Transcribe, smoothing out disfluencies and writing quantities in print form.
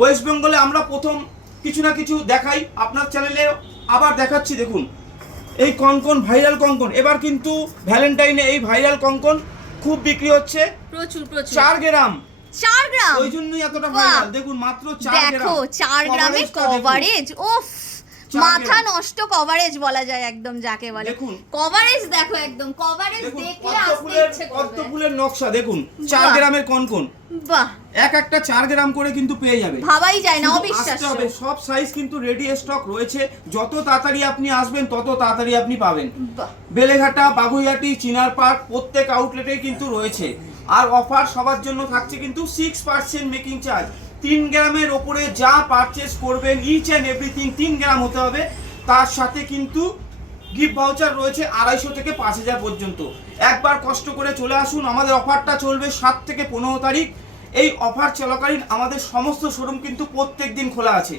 West বেঙ্গলে আমরা প্রথম কিছু না কিছু দেখাই, আপনার চ্যানেলে আবার দেখাচ্ছি। দেখুন এই কঙ্কন, ভাইরাল কঙ্কন, এবার কিন্তু ভ্যালেন্টাইনে এই ভাইরাল কঙ্কন খুব বিক্রি হচ্ছে, প্রচুর প্রচুর। 4 গ্রাম, 4 গ্রাম, ওই জন্যই এতটা ভাইরাল। দেখুন মাত্র 4 গ্রাম, দেখো 4 গ্রামে কভারেজ, ওফ মাথা নষ্ট কভারেজ বলা যায় একদম যাকে বলে। দেখুন কভারেজ দেখো, একদম কভারেজ দেখলে আসতে ইচ্ছে করবে। পদ্ম ফুলের নকশা দেখুন, 4 গ্রামের কনকন, বাহ, একটা 4 গ্রাম করে কিন্তু পেয়ে যাবে, ভাবাই যায় না, শুধু অবিশ্বাস্য। আসতে হবে। সব সাইজ কিন্তু রেডি স্টক রয়েছে, যত তাড়াতাড়ি আপনি আসবেন তত তাড়াতাড়ি আপনি পাবেন। বাহ, বেলেঘাটা, বাগুইহাটি, চিনার পার্ক প্রত্যেক আউটলেটেই কিন্তু রয়েছে। আর অফার সবার জন্য থাকছে কিন্তু 6% মেকিং চার্জ। 3 গ্রামের ওপরে যা পারচেস করবেন, ইচ অ্যান্ড এভরিথিং 3 গ্রাম হতে হবে, তার সাথে কিন্তু গিফট ভাউচার রয়েছে 250 থেকে 5000 পর্যন্ত। একবার কষ্ট করে চলে আসুন, আমাদের অফারটা চলবে 7 থেকে 15 তারিখ। এই অফার চলাকালীন আমাদের সমস্ত শোরুম কিন্তু প্রত্যেক দিন খোলা আছে।